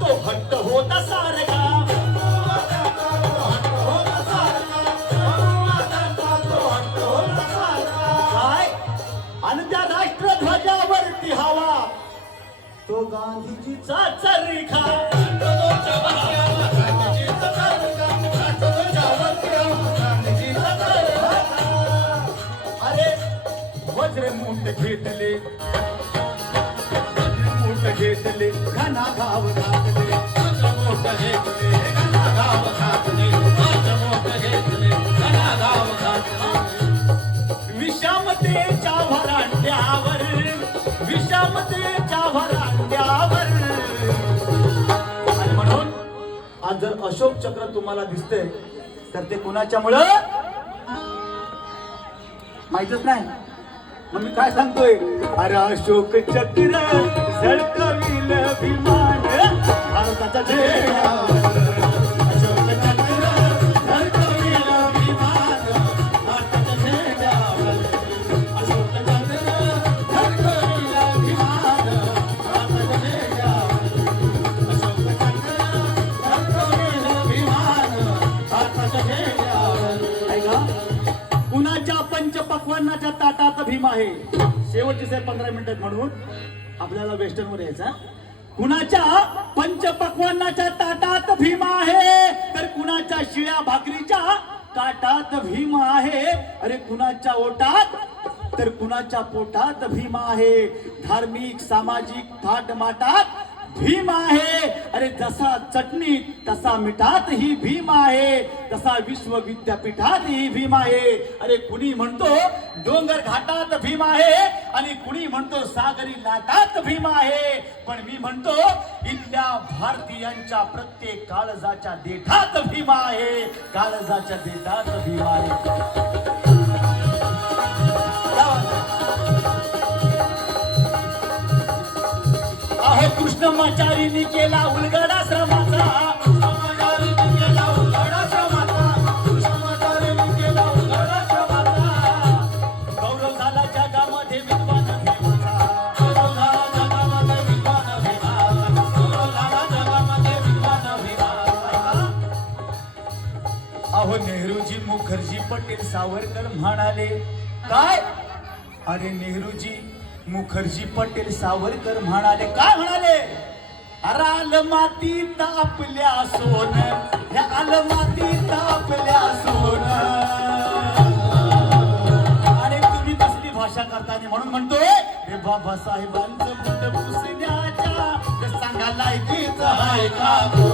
तो हट्ट होता सारखा काय आणि त्या राष्ट्रध्वजावरती हवा तो गांधीजीचा चरिखा अरे वज्र मूठ घेतले घेतले घना गाव घातले मोठ घेतले घना गाव घातले मोठ घेतले घना गाव घातले विषमतेच्या भरांड्यावर विषमतेच्या भरांड्यावर आणि म्हणून आज जर अशोक चक्र तुम्हाला दिसते तर ते कुणाच्यामुळं माहितच नाही मग मी काय सांगतोय अरे अशोक चक्र झळकविल विमान भारताचा झेंडा अशोक चक्र झळकविल विमान भारताचा झेंडा अशोक चक्र झळकविल विमान भारताचा झेंडा अशोक चक्र झळकविल विमान भारताचा झेंडा ऐका कुणाच्या पंचपक्वान्नाच्या ताटात भीम आहे शेवटचे 15 मिनिटात म्हणून आपल्याला वेस्टर्न वर यायचा कुणाच्या पंचपक्वान्नाच्या ताटात भीम आहे तर कुणाच्या शिळ्या भाकरीच्या ताटात भीम आहे अरे कुणाच्या ओटात तर कुणाच्या पोटात भीम आहे धार्मिक सामाजिक थाटमाटात भीम आहे अरे जसा चटणीत तसा मिठात ही भीम आहे तसा विश्व विद्यापीठात ही भीम आहे अरे कुणी म्हणतो डोंगर घाटात भीम आहे आणि कुणी म्हणतो सागरी लाटात भीम आहे पण मी म्हणतो इथल्या भारतीयांच्या प्रत्येक काळजाच्या देठात भीम आहे काळजाच्या देठात भीम आहे अहो कृष्णमाचारींनी केला उलगडाश्रमाचा गौरव झाला जगामध्ये विद्वान भीमाचा गौरव झाला जगामध्ये विद्वान भीमाचा गौरव झाला जगामध्ये विद्वान भीमाचा अहो नेहरूजी मुखर्जी पटेल सावरकर म्हणाले काय अरे नेहरूजी मुखर्जी पटेल सावरकर म्हणाले काय म्हणाले अरे मातीत आपल्या सोन ह्या मातीत आपल्या सोन अरे तुम्ही कसली भाषा करताना म्हणून म्हणतोय रे बाबासाहेबांचं बुट पुसण्याच्या सांगा लायकीच आहे का